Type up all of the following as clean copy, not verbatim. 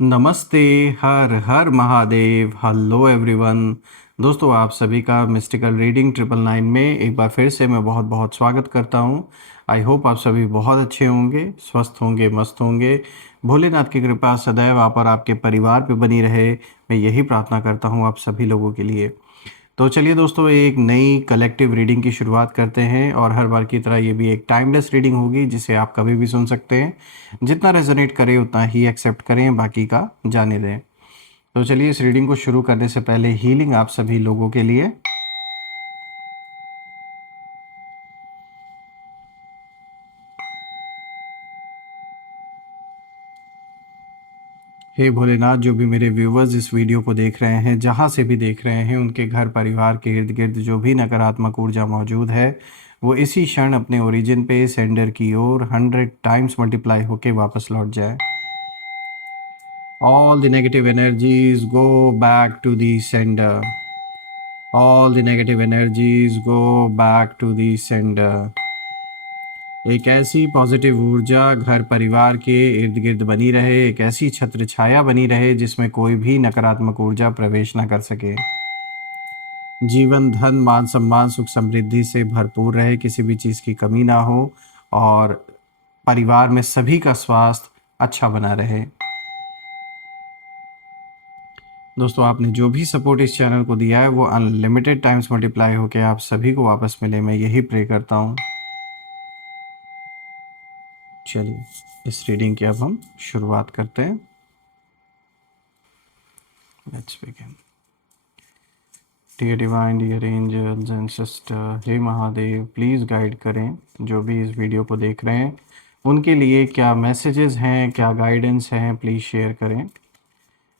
नमस्ते। Har Har Mahadev. Hello everyone. दोस्तों, आप सभी का मिस्टिकल रीडिंग 999 में एक बार फिर से मैं बहुत बहुत स्वागत करता हूं। आई होप आप सभी बहुत अच्छे होंगे, स्वस्थ होंगे, मस्त होंगे। भोलेनाथ की कृपा सदैव आप और आपके परिवार पे बनी रहे, मैं यही प्रार्थना करता हूं आप सभी लोगों के लिए। तो चलिए दोस्तों, एक नई कलेक्टिव रीडिंग की शुरुआत करते हैं और हर बार की तरह ये भी एक टाइमलेस रीडिंग होगी जिसे आप कभी भी सुन सकते हैं। जितना रेजोनेट करे उतना ही एक्सेप्ट करें, बाकी का जाने दें। तो चलिए, इस रीडिंग को शुरू करने से पहले हीलिंग आप सभी लोगों के लिए। हे भोलेनाथ, जो भी मेरे व्यूवर्स इस वीडियो को देख रहे हैं, जहाँ से भी देख रहे हैं, उनके घर परिवार के इर्द गिर्द जो भी नकारात्मक ऊर्जा मौजूद है वो इसी क्षण अपने ओरिजिन पे सेंडर की ओर 100 टाइम्स मल्टीप्लाई होके वापस लौट जाए। All the negative energies go back to the sender. All the negative energies go back to the sender. एक ऐसी पॉजिटिव ऊर्जा घर परिवार के इर्द गिर्द बनी रहे, एक ऐसी छत्र छाया बनी रहे जिसमें कोई भी नकारात्मक ऊर्जा प्रवेश न कर सके। जीवन, धन, मान सम्मान, सुख समृद्धि से भरपूर रहे, किसी भी चीज़ की कमी ना हो और परिवार में सभी का स्वास्थ्य अच्छा बना रहे। दोस्तों, आपने जो भी सपोर्ट इस चैनल को दिया है वो अनलिमिटेड टाइम्स मल्टीप्लाई होकर आप सभी को वापस मिले, मैं यही प्रे करता हूँ। चलिए, इस रीडिंग की अब हम शुरुआत करते हैं। Let's begin. Dear divine, dear angels and sister, हे महादेव, प्लीज़ गाइड करें जो भी इस वीडियो को देख रहे हैं, उनके लिए क्या मैसेजेस हैं, क्या गाइडेंस हैं, प्लीज़ शेयर करें।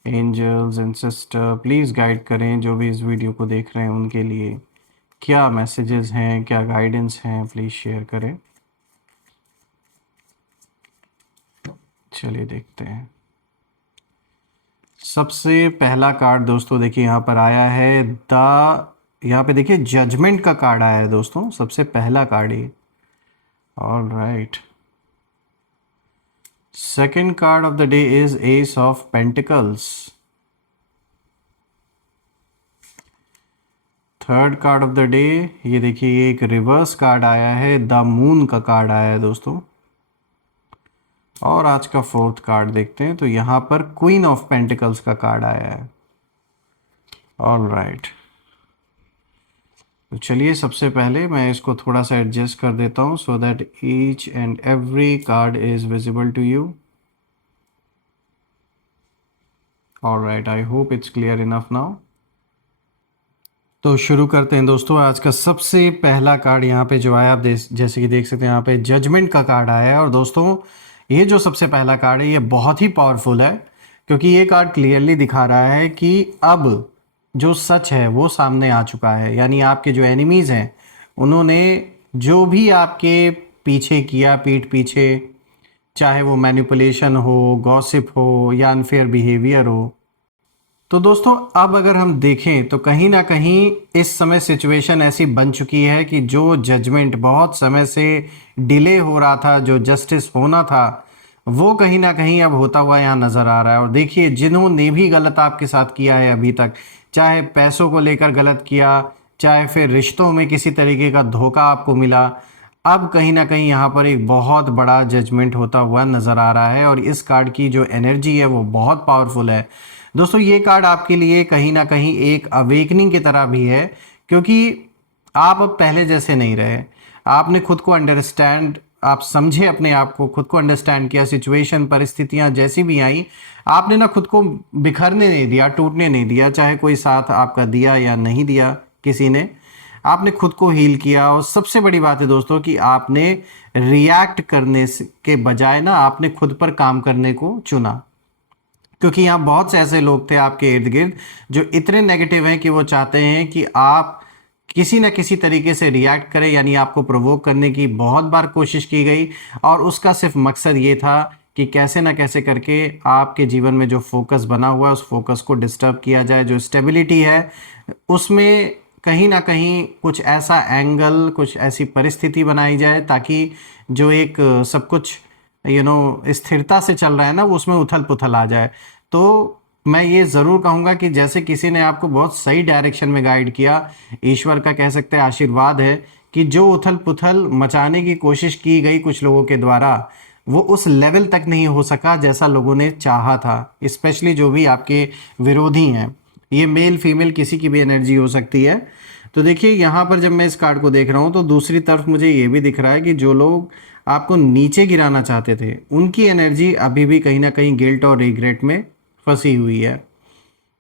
Angels and sister, please guide करें जो भी इस वीडियो को देख रहे हैं, उनके लिए क्या मैसेजेस हैं, क्या गाइडेंस हैं, प्लीज़ शेयर करें। चलिए देखते हैं। सबसे पहला कार्ड दोस्तों देखिए यहाँ पर आया है यहाँ पे देखिए जजमेंट का कार्ड आया है दोस्तों, सबसे पहला card he. All right. Second card of the day is S of pentacles. Third card of the day, ये देखिए एक रिवर्स कार्ड आया है, द मून का कार्ड आया है दोस्तों। और आज का फोर्थ कार्ड देखते हैं, तो यहाँ पर क्वीन ऑफ पेंटिकल्स का कार्ड आया है। All right. तो चलिए, सबसे पहले मैं इसको थोड़ा सा एडजस्ट कर देता हूँ so that each and every card is visible to you. All right, I hope it's clear enough now. तो शुरू करते हैं दोस्तों। आज का सबसे पहला कार्ड यहाँ पे जो आया, आप जैसे कि देख सकते हैं यहाँ पे जजमेंट का कार्ड आया है। और दोस्तों, ये जो सबसे पहला कार्ड है ये बहुत ही पावरफुल है, क्योंकि ये कार्ड क्लियरली दिखा रहा है कि अब जो सच है वो सामने आ चुका है। यानी आपके जो एनिमीज़ हैं उन्होंने जो भी आपके पीछे किया, पीठ पीछे, चाहे वो मैनिपुलेशन हो, गॉसिप हो या अनफेयर बिहेवियर हो, तो दोस्तों अब अगर हम देखें तो कहीं ना कहीं इस समय सिचुएशन ऐसी बन चुकी है कि जो जजमेंट बहुत समय से डिले हो रहा था, जो जस्टिस होना था, वो कहीं ना कहीं अब होता हुआ यहाँ नज़र आ रहा है। और देखिए, जिन्होंने भी गलत आपके साथ किया है अभी तक, चाहे पैसों को लेकर गलत किया, चाहे फिर रिश्तों में किसी तरीके का धोखा आपको मिला, अब कहीं ना कहीं यहाँ पर एक बहुत बड़ा जजमेंट होता हुआ नज़र आ रहा है। और इस कार्ड की जो एनर्जी है वो बहुत पावरफुल है दोस्तों। ये कार्ड आपके लिए कहीं ना कहीं एक अवेकनिंग की तरह भी है, क्योंकि आप अब पहले जैसे नहीं रहे। आपने खुद को अंडरस्टैंड, आप समझे अपने आप को, खुद को अंडरस्टैंड किया। सिचुएशन, परिस्थितियां जैसी भी आई, आपने ना खुद को बिखरने नहीं दिया, टूटने नहीं दिया, चाहे कोई साथ आपका दिया या नहीं दिया किसी ने। आपने खुद को हील किया। और सबसे बड़ी बात है दोस्तों कि आपने रिएक्ट करने के बजाय ना आपने खुद पर काम करने को चुना, क्योंकि यहाँ बहुत से ऐसे लोग थे आपके इर्द गिर्द जो इतने नेगेटिव हैं कि वो चाहते हैं कि आप किसी न किसी तरीके से रिएक्ट करें। यानी आपको प्रोवोक करने की बहुत बार कोशिश की गई और उसका सिर्फ मकसद ये था कि कैसे ना कैसे करके आपके जीवन में जो फोकस बना हुआ है उस फोकस को डिस्टर्ब किया जाए, जो स्टेबिलिटी है उसमें कहीं ना कहीं कुछ ऐसा एंगल, कुछ ऐसी परिस्थिति बनाई जाए ताकि जो एक सब कुछ स्थिरता से चल रहा है ना, वो उसमें उथल पुथल आ जाए। तो मैं ये ज़रूर कहूँगा कि जैसे किसी ने आपको बहुत सही डायरेक्शन में गाइड किया, ईश्वर का कह सकते हैं आशीर्वाद है कि जो उथल पुथल मचाने की कोशिश की गई कुछ लोगों के द्वारा, वो उस लेवल तक नहीं हो सका जैसा लोगों ने चाहा था। स्पेशली जो भी आपके विरोधी हैं, ये मेल फीमेल किसी की भी एनर्जी हो सकती है। तो देखिए यहाँ पर जब मैं इस कार्ड को देख रहा हूँ तो दूसरी तरफ मुझे ये भी दिख रहा है कि जो लोग आपको नीचे गिराना चाहते थे, उनकी एनर्जी अभी भी कहीं ना कहीं गिल्ट और रिग्रेट में फंसी हुई है।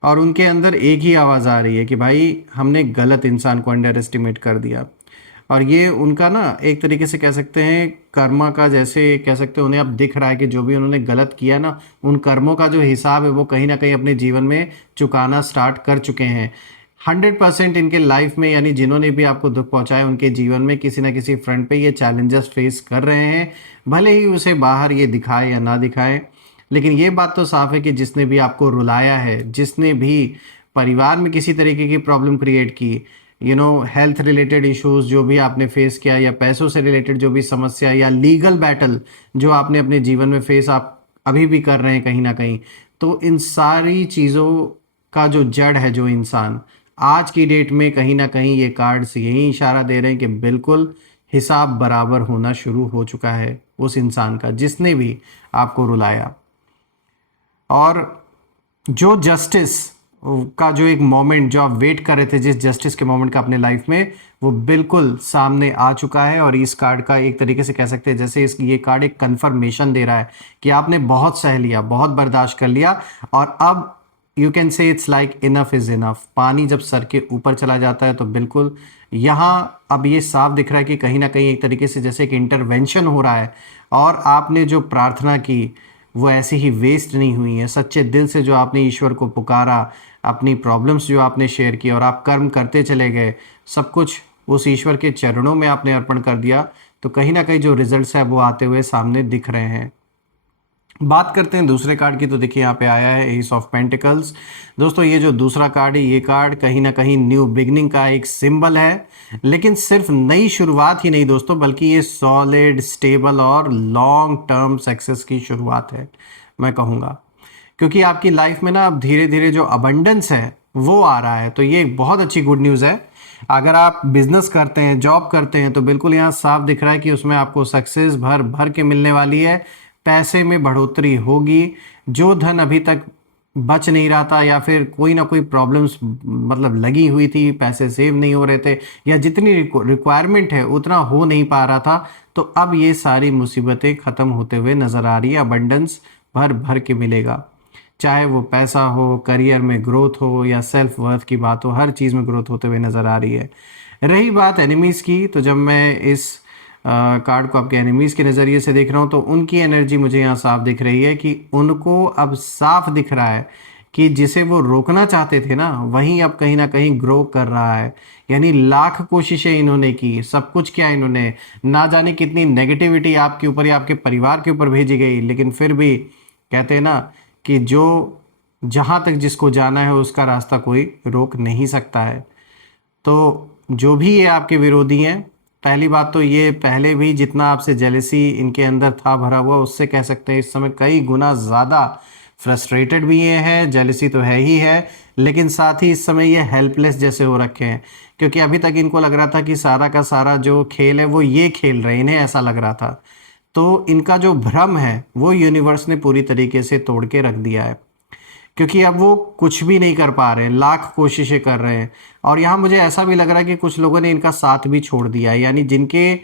और उनके अंदर एक ही आवाज़ आ रही है कि भाई हमने गलत इंसान को अंडर एस्टिमेट कर दिया। और ये उनका ना एक तरीके से कह सकते हैं कर्मा का, जैसे कह सकते हैं उन्हें अब दिख रहा है कि जो भी उन्होंने गलत किया ना, उन कर्मों का जो हिसाब है वो कहीं ना कहीं अपने जीवन में चुकाना स्टार्ट कर चुके हैं। 100% इनके लाइफ में, यानी जिन्होंने भी आपको दुख पहुंचाया उनके जीवन में किसी ना किसी फ्रंट पे ये चैलेंजेस फेस कर रहे हैं, भले ही उसे बाहर ये दिखाए या ना दिखाए। लेकिन ये बात तो साफ है कि जिसने भी आपको रुलाया है, जिसने भी परिवार में किसी तरीके की प्रॉब्लम क्रिएट की, हेल्थ रिलेटेड इश्यूज जो भी आपने फेस किया, या पैसों से रिलेटेड जो भी समस्या, या लीगल बैटल जो आपने अपने जीवन में फेस आप अभी भी कर रहे हैं कहीं ना कहीं, तो इन सारी चीज़ों का जो जड़ है, जो इंसान आज की डेट में कहीं ना कहीं ये कार्ड्स यही इशारा दे रहे हैं कि बिल्कुल हिसाब बराबर होना शुरू हो चुका है उस इंसान का जिसने भी आपको रुलाया। और जो जस्टिस का जो एक मोमेंट जो आप वेट कर रहे थे, जिस जस्टिस के मोमेंट का अपने लाइफ में, वो बिल्कुल सामने आ चुका है। और इस कार्ड का एक तरीके से कह सकते हैं जैसे ये कार्ड एक कंफर्मेशन दे रहा है कि आपने बहुत सह लिया, बहुत बर्दाश्त कर लिया, और अब you can say it's like enough is enough. पानी जब सर के ऊपर चला जाता है तो बिल्कुल यहाँ अब ये साफ दिख रहा है कि कहीं ना कहीं एक तरीके से जैसे एक इंटरवेंशन हो रहा है, और आपने जो प्रार्थना की वो ऐसे ही वेस्ट नहीं हुई है। सच्चे दिल से जो आपने ईश्वर को पुकारा, अपनी प्रॉब्लम्स जो आपने शेयर की और आप कर्म करते चले गए, सब कुछ उस ईश्वर के चरणों में आपने अर्पण कर दिया, तो कहीं ना कहीं जो रिजल्ट्स है वो आते हुए सामने दिख रहे हैं। बात करते हैं दूसरे कार्ड की, तो देखिए यहाँ पे आया है एस ऑफ पेंटिकल्स। दोस्तों ये जो दूसरा कार्ड है, ये कार्ड कहीं ना कहीं न्यू बिगनिंग का एक सिंबल है, लेकिन सिर्फ नई शुरुआत ही नहीं दोस्तों, बल्कि ये सॉलिड, स्टेबल और लॉन्ग टर्म सक्सेस की शुरुआत है मैं कहूँगा। क्योंकि आपकी लाइफ में ना अब धीरे धीरे जो अबंडेंस है वो आ रहा है, तो ये एक बहुत अच्छी गुड न्यूज़ है। अगर आप बिजनेस करते हैं, जॉब करते हैं, तो बिल्कुल यहाँ साफ दिख रहा है कि उसमें आपको सक्सेस भर भर के मिलने वाली है। पैसे में बढ़ोतरी होगी। जो धन अभी तक बच नहीं रहा था, या फिर कोई ना कोई प्रॉब्लम्स मतलब लगी हुई थी, पैसे सेव नहीं हो रहे थे, या जितनी रिक्वायरमेंट है उतना हो नहीं पा रहा था, तो अब ये सारी मुसीबतें ख़त्म होते हुए नज़र आ रही है। अबंडेंस भर भर के मिलेगा, चाहे वो पैसा हो, करियर में ग्रोथ हो, या सेल्फ वर्थ की बात हो, हर चीज़ में ग्रोथ होते हुए नज़र आ रही है। रही बात एनिमीज़ की, तो जब मैं इस कार्ड को आपके एनिमीज़ के नज़रिए से देख रहा हूँ तो उनकी एनर्जी मुझे यहाँ साफ दिख रही है कि उनको अब साफ दिख रहा है कि जिसे वो रोकना चाहते थे ना, वहीं अब कहीं ना कहीं ग्रो कर रहा है। यानी लाख कोशिशें इन्होंने की, सब कुछ किया इन्होंने, ना जाने कितनी नेगेटिविटी आपके ऊपर या आपके परिवार के ऊपर भेजी गई, लेकिन फिर भी कहते हैं ना कि जो जहाँ तक जिसको जाना है उसका रास्ता कोई रोक नहीं सकता है। तो जो भी ये आपके विरोधी हैं, पहली बात तो ये पहले भी जितना आपसे जेलेसी इनके अंदर था भरा हुआ, उससे कह सकते हैं इस समय कई गुना ज़्यादा फ्रस्ट्रेटेड भी ये हैं। जेलेसी तो है ही है, लेकिन साथ ही इस समय ये हेल्पलेस जैसे हो रखे हैं, क्योंकि अभी तक इनको लग रहा था कि सारा का सारा जो खेल है वो ये खेल रहे हैं, इन्हें ऐसा लग रहा था। तो इनका जो भ्रम है वो यूनिवर्स ने पूरी तरीके से तोड़ के रख दिया है, क्योंकि अब वो कुछ भी नहीं कर पा रहे हैं, लाख कोशिशें कर रहे हैं। और यहाँ मुझे ऐसा भी लग रहा है कि कुछ लोगों ने इनका साथ भी छोड़ दिया है, यानी जिनके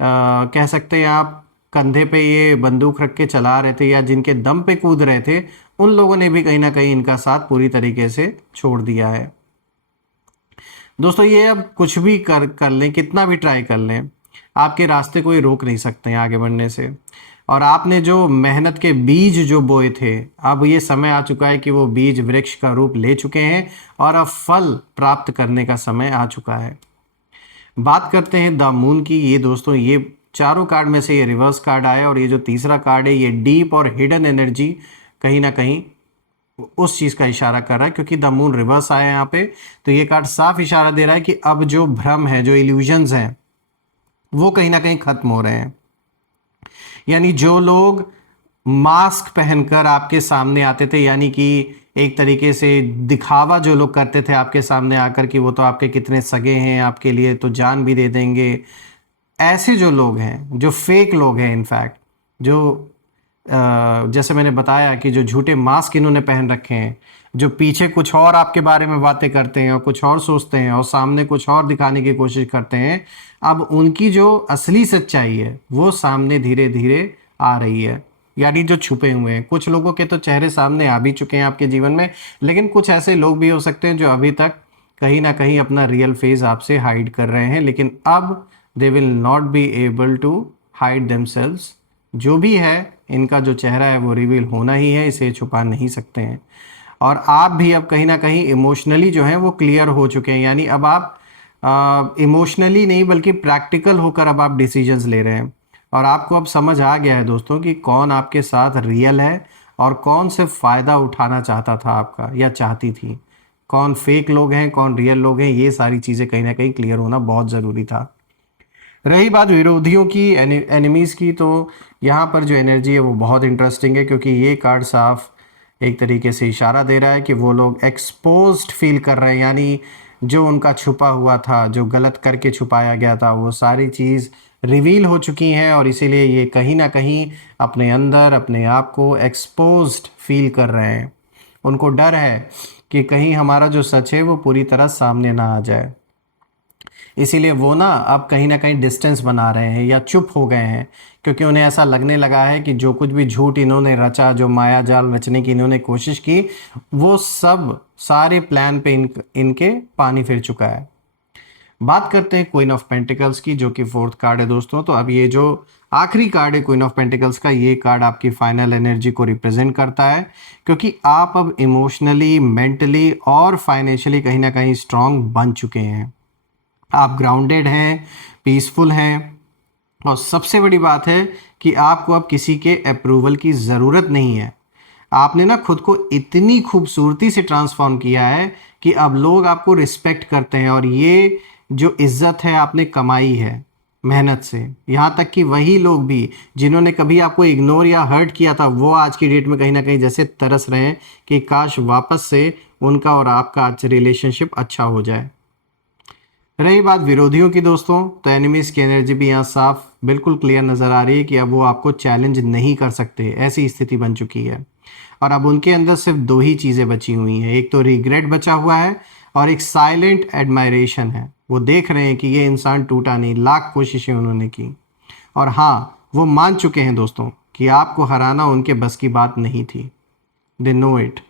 कह सकते हैं आप कंधे पे ये बंदूक रख के चला रहे थे, या जिनके दम पे कूद रहे थे, उन लोगों ने भी कहीं ना कहीं इनका साथ पूरी तरीके से छोड़ दिया है। दोस्तों ये अब कुछ भी कर कर लें, कितना भी ट्राई कर लें, आपके रास्ते कोई रोक नहीं सकते हैं आगे बढ़ने से। और आपने जो मेहनत के बीज जो बोए थे, अब ये समय आ चुका है कि वो बीज वृक्ष का रूप ले चुके हैं, और अब फल प्राप्त करने का समय आ चुका है। बात करते हैं द मून की। ये दोस्तों ये चारों कार्ड में से ये रिवर्स कार्ड आया, और ये जो तीसरा कार्ड है ये डीप और हिडन एनर्जी कहीं ना कहीं उस चीज़ का इशारा कर रहा है, क्योंकि द मून रिवर्स आया यहाँ पे। तो ये कार्ड साफ इशारा दे रहा है कि अब जो भ्रम है, जो इल्यूजन्स हैं, वो कहीं ना कहीं खत्म हो रहे हैं। यानी जो लोग मास्क पहनकर आपके सामने आते थे, यानी कि एक तरीके से दिखावा जो लोग करते थे आपके सामने आकर कि वो तो आपके कितने सगे हैं, आपके लिए तो जान भी दे देंगे, ऐसे जो लोग हैं, जो फेक लोग हैं इनफैक्ट, जो जैसे मैंने बताया कि जो झूठे मास्क इन्होंने पहन रखे हैं, जो पीछे कुछ और आपके बारे में बातें करते हैं और कुछ और सोचते हैं और सामने कुछ और दिखाने की कोशिश करते हैं, अब उनकी जो असली सच्चाई है वो सामने धीरे धीरे आ रही है। यानी जो छुपे हुए हैं, कुछ लोगों के तो चेहरे सामने आ भी चुके हैं आपके जीवन में, लेकिन कुछ ऐसे लोग भी हो सकते हैं जो अभी तक कहीं ना कहीं अपना रियल फेस आपसे हाइड कर रहे हैं, लेकिन अब they will not be able to hide themselves. जो भी है, इनका जो चेहरा है वो रिवील होना ही है, इसे छुपा नहीं सकते हैं। और आप भी अब कहीं ना कहीं इमोशनली जो है वो क्लियर हो चुके हैं, यानी अब आप इमोशनली नहीं बल्कि प्रैक्टिकल होकर अब आप डिसीजंस ले रहे हैं। और आपको अब समझ आ गया है दोस्तों कि कौन आपके साथ रियल है और कौन से फ़ायदा उठाना चाहता था आपका या चाहती थी, कौन फेक लोग हैं कौन रियल लोग हैं। ये सारी चीज़ें कहीं ना कहीं क्लियर होना बहुत ज़रूरी था। रही बात विरोधियों की, एनिमीज़ की, तो यहाँ पर जो एनर्जी है वो बहुत इंटरेस्टिंग है, क्योंकि ये कार्ड साफ एक तरीके से इशारा दे रहा है कि वो लोग एक्सपोज्ड फील कर रहे हैं, यानी जो उनका छुपा हुआ था, जो गलत करके छुपाया गया था, वो सारी चीज़ रिवील हो चुकी हैं, और इसीलिए ये कहीं ना कहीं अपने अंदर अपने आप को एक्सपोज्ड फील कर रहे हैं। उनको डर है कि कहीं हमारा जो सच है वो पूरी तरह सामने ना आ जाए, इसीलिए वो अब कहीं ना कहीं डिस्टेंस बना रहे हैं या चुप हो गए हैं, क्योंकि उन्हें ऐसा लगने लगा है कि जो कुछ भी झूठ इन्होंने रचा, जो माया जाल रचने की इन्होंने कोशिश की, वो सब सारे प्लान पे इनके पानी फिर चुका है। बात करते हैं क्वीन ऑफ पेंटिकल्स की, जो कि फोर्थ कार्ड है दोस्तों। तो अब ये जो आखिरी कार्ड है क्वीन ऑफ पेंटिकल्स का, ये कार्ड आपकी फाइनल एनर्जी को रिप्रेजेंट करता है, क्योंकि आप अब इमोशनली, मेंटली और फाइनेंशियली कहीं ना कहीं स्ट्रांग बन चुके हैं। आप ग्राउंडेड हैं, पीसफुल हैं, और सबसे बड़ी बात है कि आपको अब किसी के अप्रूवल की ज़रूरत नहीं है। आपने खुद को इतनी खूबसूरती से ट्रांसफॉर्म किया है कि अब लोग आपको रिस्पेक्ट करते हैं, और ये जो इज्जत है आपने कमाई है मेहनत से। यहाँ तक कि वही लोग भी जिन्होंने कभी आपको इग्नोर या हर्ट किया था, वो आज की डेट में कहीं ना कहीं जैसे तरस रहे हैं कि काश वापस से उनका और आपका आज रिलेशनशिप अच्छा हो जाए। रही बात विरोधियों की दोस्तों, तो एनिमीज़ की एनर्जी भी यहाँ साफ बिल्कुल क्लियर नज़र आ रही है कि अब वो आपको चैलेंज नहीं कर सकते, ऐसी स्थिति बन चुकी है। और अब उनके अंदर सिर्फ दो ही चीज़ें बची हुई हैं, एक तो रिग्रेट बचा हुआ है और एक साइलेंट एडमायरेशन है। वो देख रहे हैं कि ये इंसान टूटा नहीं, लाख कोशिशें उन्होंने की, और हाँ, वो मान चुके हैं दोस्तों कि आपको हराना उनके बस की बात नहीं थी। They know it.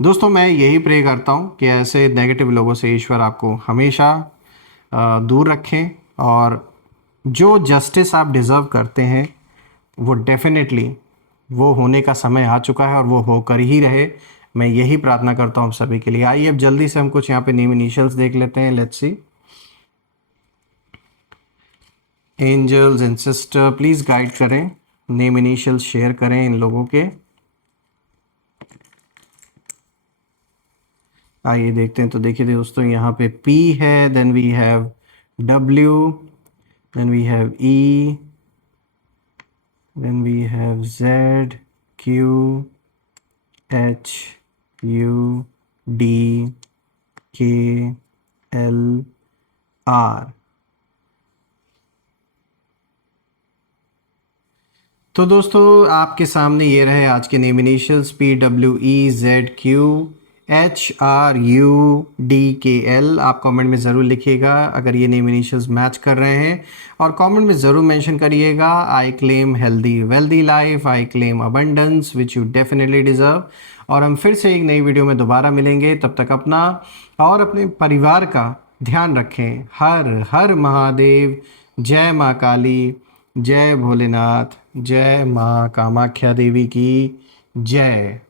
दोस्तों, मैं यही प्रे करता हूँ कि ऐसे नेगेटिव लोगों से ईश्वर आपको हमेशा दूर रखें, और जो जस्टिस आप डिज़र्व करते हैं वो डेफिनेटली वो होने का समय आ चुका है, और वो होकर ही रहे। मैं यही प्रार्थना करता हूँ सभी के लिए। आइए अब जल्दी से हम कुछ यहाँ पे नेम इनिशियल्स देख लेते हैं। Let's see. Angels and sister please guide करें, नेम इनिशियल्स शेयर करें इन लोगों के। आइए देखते हैं। तो देखिए दोस्तों, यहाँ पे P है, then we have W, then we have E, then we have Z, Q, H, U, D, K, L, R। तो दोस्तों, आपके सामने ये रहे आज के नेम इनिशियल्स PWEZQHRUDKL। आप कमेंट में ज़रूर लिखिएगा अगर ये नेम इनिशियल्स मैच कर रहे हैं, और कमेंट में ज़रूर मेंशन करिएगा, I claim healthy wealthy life, I claim abundance which you definitely deserve. और हम फिर से एक नई वीडियो में दोबारा मिलेंगे। तब तक अपना और अपने परिवार का ध्यान रखें। हर हर महादेव। जय माँ काली, जय भोलेनाथ, जय माँ कामाख्या देवी की जय।